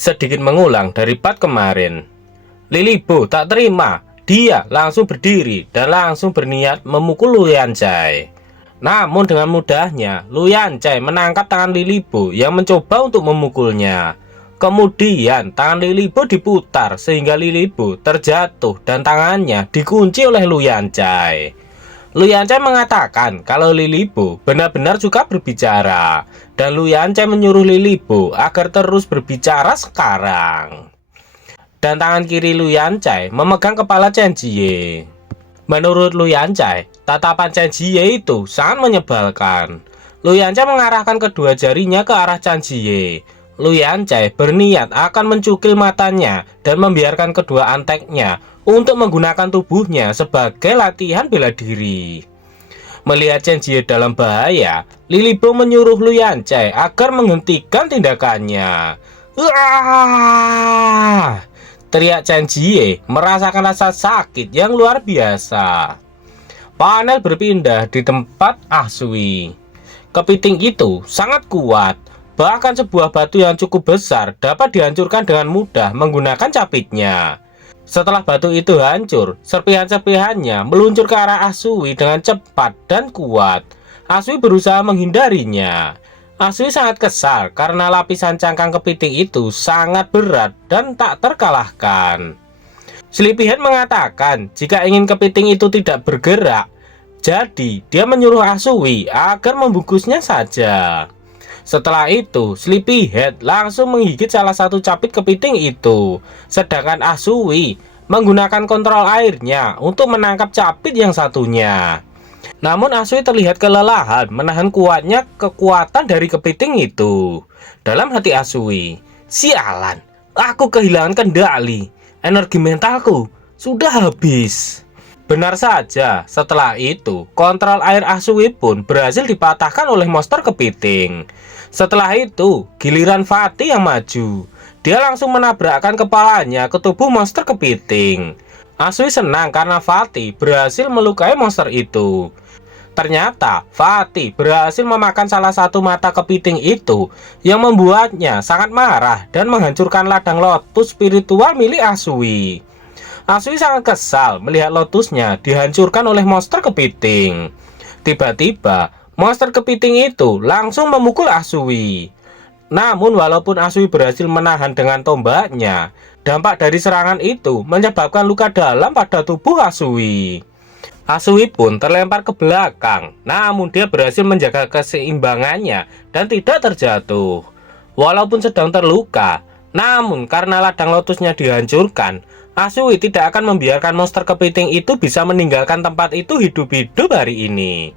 Sedikit mengulang dari part kemarin, Lilibo tak terima. Dia langsung berdiri dan langsung berniat memukul Luyancai. Namun dengan mudahnya Luyancai menangkap tangan Lilibo yang mencoba untuk memukulnya. Kemudian tangan Lilibo diputar sehingga Lilibo terjatuh dan tangannya dikunci oleh Luyancai. Luyancai mengatakan kalau Lilibo benar-benar suka berbicara, dan Luyancai menyuruh Lilibo agar terus berbicara sekarang. Dan tangan kiri Luyancai memegang kepala Chen Jie. Menurut Luyancai, tatapan Chen Jie itu sangat menyebalkan. Luyancai mengarahkan kedua jarinya ke arah Chen Jie. Luyancai berniat akan mencukil matanya dan membiarkan kedua anteknya untuk menggunakan tubuhnya sebagai latihan bela diri. Melihat Chen Jie dalam bahaya, Lilibo menyuruh Luyancai agar menghentikan tindakannya. Wah! Teriak Chen Jie merasakan rasa sakit yang luar biasa. Panel berpindah di tempat Asui. Kepiting itu sangat kuat. Bahkan sebuah batu yang cukup besar dapat dihancurkan dengan mudah menggunakan capitnya. Setelah batu itu hancur, serpihan-serpihannya meluncur ke arah Asui dengan cepat dan kuat. Asui berusaha menghindarinya. Asui sangat kesal karena lapisan cangkang kepiting itu sangat berat dan tak terkalahkan. Sleepyhead mengatakan jika ingin kepiting itu tidak bergerak, jadi dia menyuruh Asui agar membungkusnya saja. Setelah itu, Sleepyhead langsung menggigit salah satu capit kepiting itu, sedangkan Asui menggunakan kontrol airnya untuk menangkap capit yang satunya. Namun Asui terlihat kelelahan menahan kuatnya kekuatan dari kepiting itu. Dalam hati Asui, sialan, aku kehilangan kendali. Energi mentalku sudah habis. Benar saja, setelah itu kontrol air Asui pun berhasil dipatahkan oleh monster kepiting. Setelah itu, giliran Fatih yang maju. Dia langsung menabrakkan kepalanya ke tubuh monster kepiting. Asui senang karena Fatih berhasil melukai monster itu. Ternyata Fatih berhasil memakan salah satu mata kepiting itu, yang membuatnya sangat marah dan menghancurkan ladang lotus spiritual milik Asui. Asui sangat kesal melihat lotusnya dihancurkan oleh monster kepiting. Tiba-tiba monster kepiting itu langsung memukul Asui. Namun walaupun Asui berhasil menahan dengan tombaknya, dampak dari serangan itu menyebabkan luka dalam pada tubuh Asui. Asui pun terlempar ke belakang, namun dia berhasil menjaga keseimbangannya dan tidak terjatuh. Walaupun sedang terluka, namun karena ladang lotusnya dihancurkan, Asui tidak akan membiarkan monster kepiting itu bisa meninggalkan tempat itu hidup-hidup hari ini.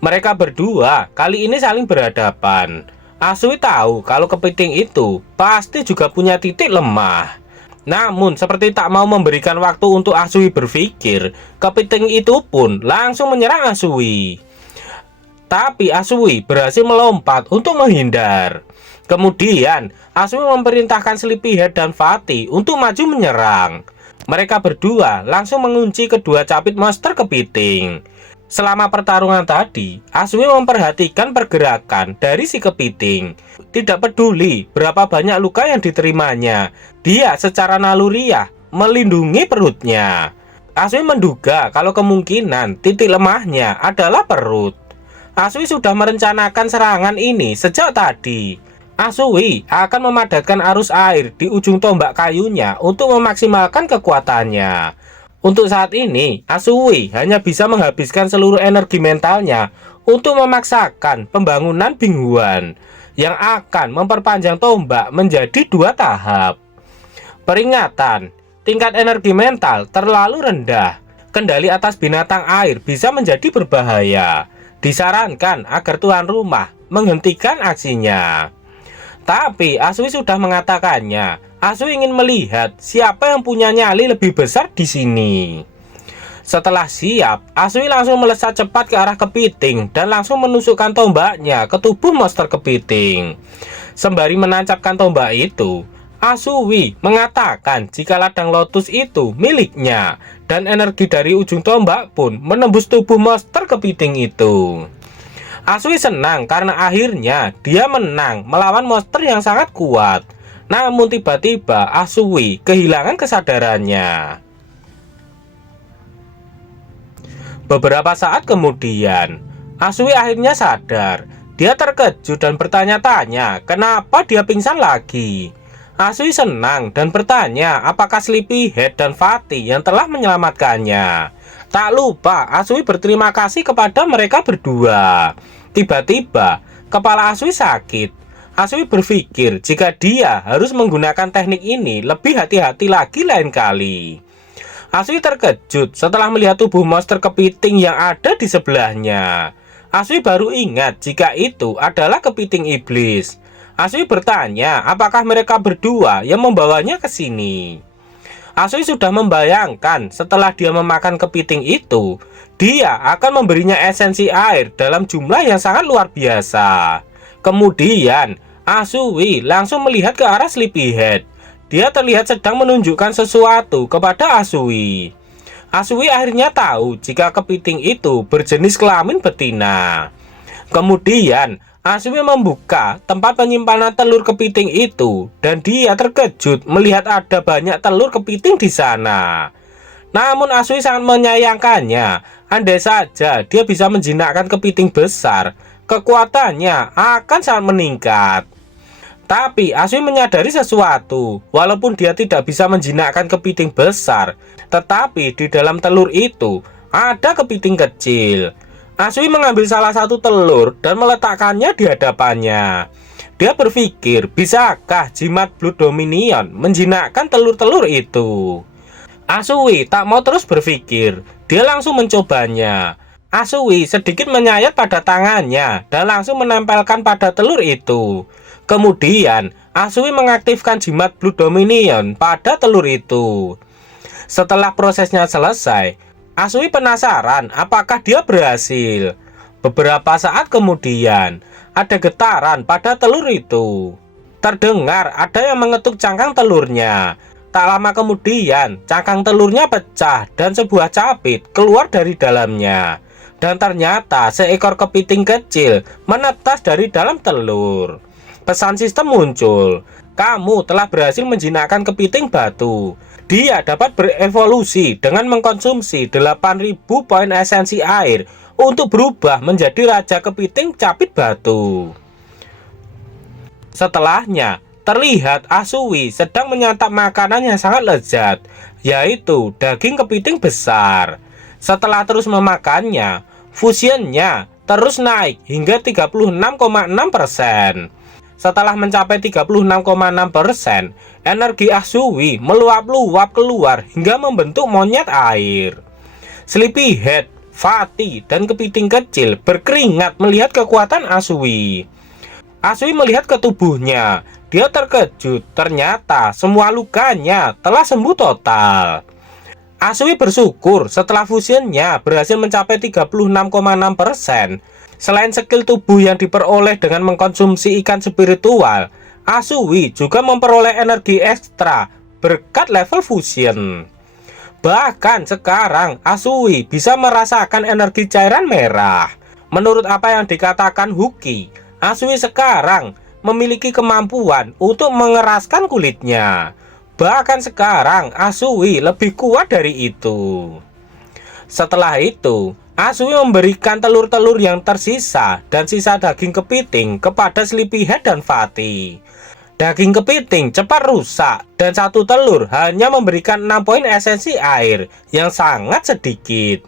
Mereka berdua kali ini saling berhadapan. Asui tahu kalau kepiting itu pasti juga punya titik lemah. Namun seperti tak mau memberikan waktu untuk Asui berpikir, kepiting itu pun langsung menyerang Asui. Tapi Asui berhasil melompat untuk menghindar. Kemudian Asui memerintahkan Sleepyhead dan Fatih untuk maju menyerang. Mereka berdua langsung mengunci kedua capit monster kepiting. Selama pertarungan tadi, Asui memperhatikan pergerakan dari si kepiting. Tidak peduli berapa banyak luka yang diterimanya, dia secara naluriah melindungi perutnya. Asui menduga kalau kemungkinan titik lemahnya adalah perut. Asui sudah merencanakan serangan ini sejak tadi. Asui akan memadatkan arus air di ujung tombak kayunya untuk memaksimalkan kekuatannya. Untuk saat ini, Asui hanya bisa menghabiskan seluruh energi mentalnya untuk memaksakan pembangunan Binghuan yang akan memperpanjang tombak menjadi 2 tahap. Peringatan, tingkat energi mental terlalu rendah. Kendali atas binatang air bisa menjadi berbahaya. Disarankan agar tuan rumah menghentikan aksinya. Tapi Asui sudah mengatakannya. Asui ingin melihat siapa yang punya nyali lebih besar di sini. Setelah siap, Asui langsung melesat cepat ke arah kepiting dan langsung menusukkan tombaknya ke tubuh monster kepiting. Sembari menancapkan tombak itu, Asui mengatakan jika ladang lotus itu miliknya dan energi dari ujung tombak pun menembus tubuh monster kepiting itu. Asui senang karena akhirnya dia menang melawan monster yang sangat kuat. Namun tiba-tiba Asui kehilangan kesadarannya. Beberapa saat kemudian, Asui akhirnya sadar. Dia terkejut dan bertanya-tanya kenapa dia pingsan lagi. Asui senang dan bertanya apakah Sleepyhead dan Fatty yang telah menyelamatkannya. Tak lupa Asui berterima kasih kepada mereka berdua. Tiba-tiba kepala Asui sakit. Asui berpikir jika dia harus menggunakan teknik ini lebih hati-hati lagi lain kali. Asui terkejut setelah melihat tubuh monster kepiting yang ada di sebelahnya. Asui baru ingat jika itu adalah kepiting iblis. Asui bertanya apakah mereka berdua yang membawanya ke sini. Asui sudah membayangkan setelah dia memakan kepiting itu, dia akan memberinya esensi air dalam jumlah yang sangat luar biasa. Kemudian Asui langsung melihat ke arah Sleepyhead. Dia terlihat sedang menunjukkan sesuatu kepada Asui. Asui akhirnya tahu jika kepiting itu berjenis kelamin betina. Kemudian Asui membuka tempat penyimpanan telur kepiting itu dan dia terkejut melihat ada banyak telur kepiting di sana. Namun Asui sangat menyayangkannya. Andai saja dia bisa menjinakkan kepiting besar, kekuatannya akan sangat meningkat. Tapi Asui menyadari sesuatu. Walaupun dia tidak bisa menjinakkan kepiting besar, tetapi di dalam telur itu ada kepiting kecil. Asui mengambil salah satu telur dan meletakkannya di hadapannya. Dia berpikir, bisakah jimat Blood Dominion menjinakkan telur-telur itu? Asui tak mau terus berpikir. Dia langsung mencobanya. Asui sedikit menyayat pada tangannya dan langsung menempelkan pada telur itu. Kemudian Asui mengaktifkan jimat Blood Dominion pada telur itu. Setelah prosesnya selesai, Asui penasaran apakah dia berhasil. Beberapa saat kemudian, ada getaran pada telur itu. Terdengar ada yang mengetuk cangkang telurnya. Tak lama kemudian, cangkang telurnya pecah dan sebuah capit keluar dari dalamnya. Dan ternyata seekor kepiting kecil menetas dari dalam telur. Pesan sistem muncul. Kamu telah berhasil menjinakkan kepiting batu. Dia dapat berevolusi dengan mengkonsumsi 8.000 poin esensi air untuk berubah menjadi raja kepiting capit batu. Setelahnya, terlihat Asui sedang menyantap makanan yang sangat lezat, yaitu daging kepiting besar. Setelah terus memakannya, fusionnya terus naik hingga 36,6%. Setelah mencapai 36,6%, energi Asui meluap-luap keluar hingga membentuk monyet air. Sleepyhead, Fatty, dan kepiting kecil berkeringat melihat kekuatan Asui. Asui melihat ke tubuhnya. Dia terkejut, ternyata semua lukanya telah sembuh total. Asui bersyukur setelah fusionnya berhasil mencapai 36,6%. Selain skill tubuh yang diperoleh dengan mengkonsumsi ikan spiritual, Asui juga memperoleh energi ekstra berkat level fusion. Bahkan sekarang Asui bisa merasakan energi cairan merah. Menurut apa yang dikatakan Huki, Asui sekarang memiliki kemampuan untuk mengeraskan kulitnya. Bahkan sekarang Asui lebih kuat dari itu. Setelah itu, Asui memberikan telur-telur yang tersisa dan sisa daging kepiting kepada Sleepyhead dan Fatty. Daging kepiting cepat rusak dan satu telur hanya memberikan 6 poin esensi air yang sangat sedikit.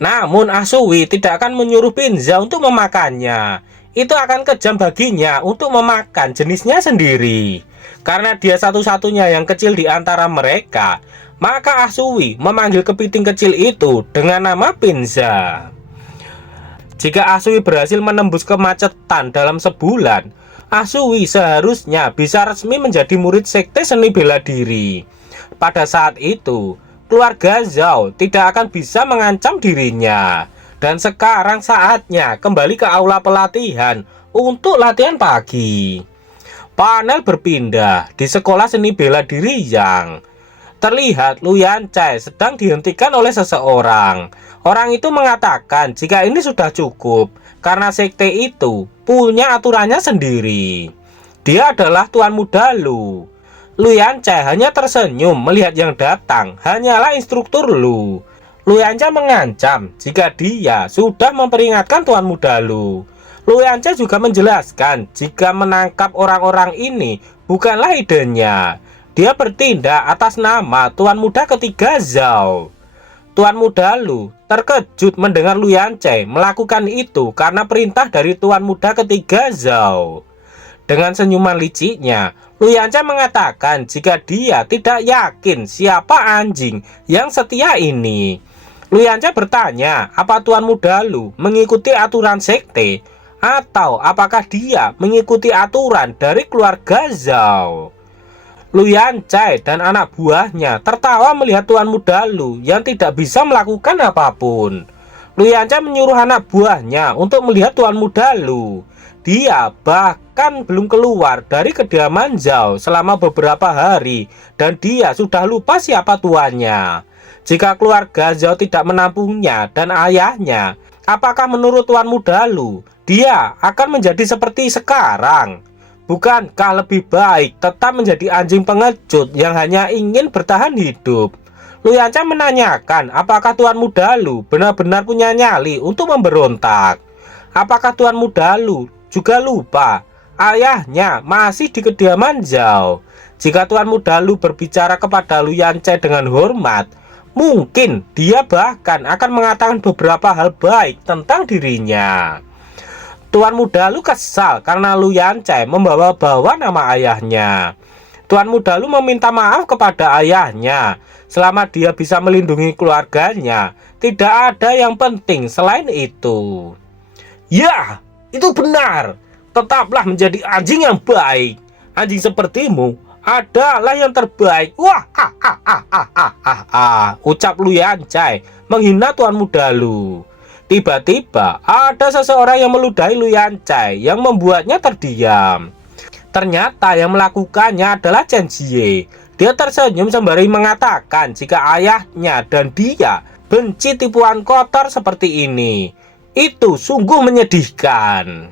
Namun Asui tidak akan menyuruh Pinza untuk memakannya. Itu akan kejam baginya untuk memakan jenisnya sendiri. Karena dia satu-satunya yang kecil di antara mereka, maka Asui memanggil kepiting kecil itu dengan nama Pinza. Jika Asui berhasil menembus kemacetan dalam sebulan, Asui seharusnya bisa resmi menjadi murid sekte seni bela diri. Pada saat itu, keluarga Zhao tidak akan bisa mengancam dirinya. Dan sekarang saatnya kembali ke aula pelatihan untuk latihan pagi. Panel berpindah di sekolah seni bela diri Yang. Terlihat Lu Yancai sedang dihentikan oleh seseorang. Orang itu mengatakan jika ini sudah cukup karena sekte itu punya aturannya sendiri. Dia adalah Tuan Muda Lu. Lu Yancai hanya tersenyum melihat yang datang hanyalah instruktur Lu. Lu Yancai mengancam jika dia sudah memperingatkan Tuan Muda Lu. Lu Yancai juga menjelaskan jika menangkap orang-orang ini bukanlah idenya. Dia bertindak atas nama Tuan Muda ketiga Zhao. Tuan Muda Lu terkejut mendengar Lu Yancai melakukan itu karena perintah dari Tuan Muda ketiga Zhao. Dengan senyuman liciknya, Lu Yancai mengatakan jika dia tidak yakin siapa anjing yang setia ini. Lu Yancai bertanya, apa Tuan Muda Lu mengikuti aturan sekte atau apakah dia mengikuti aturan dari keluarga Zhao? Lu Yancai dan anak buahnya tertawa melihat Tuan Muda Lu yang tidak bisa melakukan apapun. Lu Yancai menyuruh anak buahnya untuk melihat Tuan Muda Lu. Dia bahkan belum keluar dari kediaman Zhao selama beberapa hari dan dia sudah lupa siapa tuannya. Jika keluarga Zhao tidak menampungnya dan ayahnya, apakah menurut Tuan Muda Lu dia akan menjadi seperti sekarang? Bukankah lebih baik tetap menjadi anjing pengecut yang hanya ingin bertahan hidup? Lu Yancai menanyakan apakah Tuan Muda Lu benar-benar punya nyali untuk memberontak. Apakah Tuan Muda Lu juga lupa ayahnya masih di kediaman Zhao? Jika Tuan Muda Lu berbicara kepada Lu Yancai dengan hormat, mungkin dia bahkan akan mengatakan beberapa hal baik tentang dirinya. Tuan Muda Lu kesal karena Lu Yancai membawa-bawa nama ayahnya. Tuan Muda Lu meminta maaf kepada ayahnya. Selama dia bisa melindungi keluarganya, tidak ada yang penting selain itu. Ya, itu benar. Tetaplah menjadi anjing yang baik. Anjing sepertimu adalah yang terbaik. Wah, ucap Lu Yancai menghina Tuan Muda Lu. Tiba-tiba ada seseorang yang meludahi Lu Yancai yang membuatnya terdiam. Ternyata yang melakukannya adalah Chen Jie. Dia tersenyum sembari mengatakan jika ayahnya dan dia benci tipuan kotor seperti ini. Itu sungguh menyedihkan.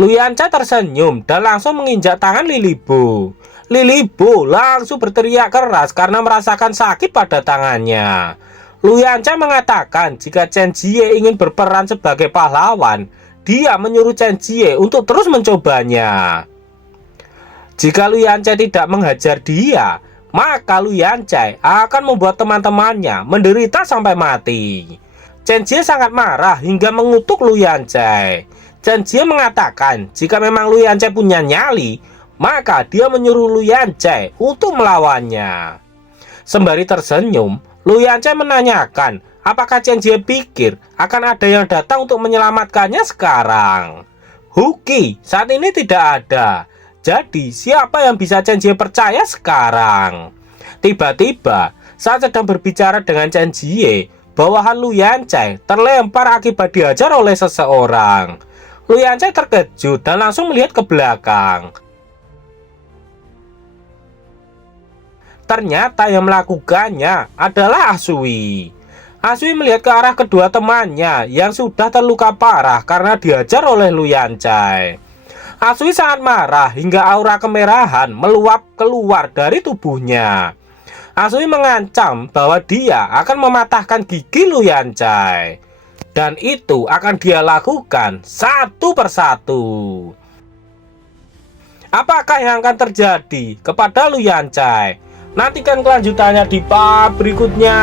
Lu Yancai tersenyum dan langsung menginjak tangan Lili Bo. Lili Bo langsung berteriak keras karena merasakan sakit pada tangannya. Lu Yancai mengatakan jika Chen Jie ingin berperan sebagai pahlawan, dia menyuruh Chen Jie untuk terus mencobanya. Jika Lu Yancai tidak menghajar dia, maka Lu Yancai akan membuat teman-temannya menderita sampai mati. Chen Jie sangat marah hingga mengutuk Lu Yancai. Chen Jie mengatakan jika memang Lu Yancai punya nyali, maka dia menyuruh Lu Yancai untuk melawannya. Sembari tersenyum, Lu Yancai menanyakan apakah Chen Jie pikir akan ada yang datang untuk menyelamatkannya sekarang. Huki saat ini tidak ada. Jadi siapa yang bisa Chen Jie percaya sekarang? Tiba-tiba saat sedang berbicara dengan Chen Jie, bawahan Lu Yancai terlempar akibat dihajar oleh seseorang. Lu Yancai terkejut dan langsung melihat ke belakang. Ternyata yang melakukannya adalah Asui. Asui melihat ke arah kedua temannya yang sudah terluka parah karena dihajar oleh Lu Yancai. Asui sangat marah hingga aura kemerahan meluap keluar dari tubuhnya. Asui mengancam bahwa dia akan mematahkan gigi Lu Yancai. Dan itu akan dia lakukan satu persatu. Apakah yang akan terjadi kepada Lu Yancai? Nantikan kelanjutannya di part berikutnya.